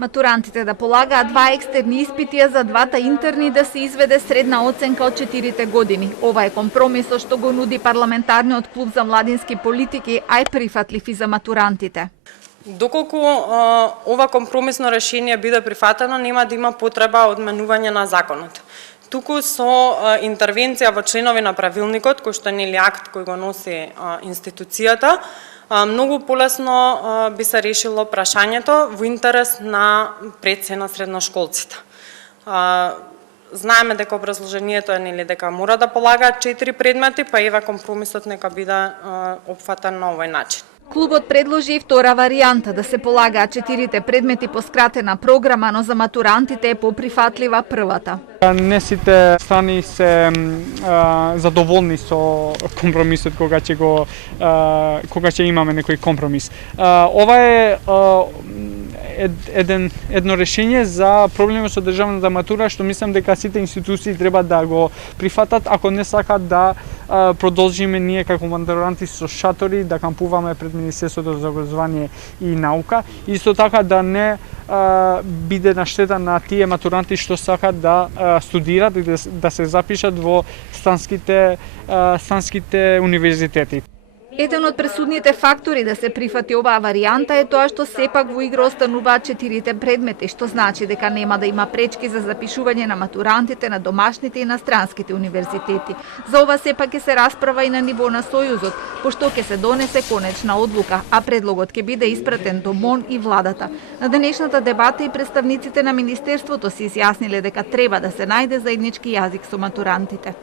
Матурантите да полагаат два екстерни испити, а за двата интерни да се изведе средна оценка од 4 години. Ова е компромисот што го нуди парламентарниот клуб за младински политики, а е прифатлив и за матурантите. Доколку ова компромисно решение биде прифатено, нема да има потреба од менување на законот. Туку со интервенција во членови на правилникот, кој што нели акт кој го носи институцијата, многу полесно би се решило прашањето во интерес на пред се на средношколците. Знаеме дека образложението е нели дека мора да полагаат 4 предмети, па ева компромисот нека биде опфатен на овој начин. Клубот предложи и втора варијанта да се полагаат 4 предмети по скратена програма, но за матурантите е поприфатлива првата. Не сите страни се задоволни со компромисот кога ќе имаме некој компромис. Ова е едно решение за проблемот со државната матура што мислам дека сите институции треба да го прифатат ако не сакат да продолжиме ние како матуранти со шатори да кампуваме пред Министерството за образование и наука. Исто така да не биде на штета на тие матуранти што сакат да студираат и да се запишат во станските универзитети. Еден од пресудните фактори да се прифати оваа варијанта е тоа што сепак во игра остануваат 4 предмети, што значи дека нема да има пречки за запишување на матурантите на домашните и на странските универзитети. За ова сепак ќе се расправа и на ниво на Сојузот, пошто ќе се донесе конечна одлука, а предлогот ќе биде испратен до МОН и владата. На денешната дебата и представниците на Министерството се изјасниле дека треба да се најде заеднички јазик со матурантите.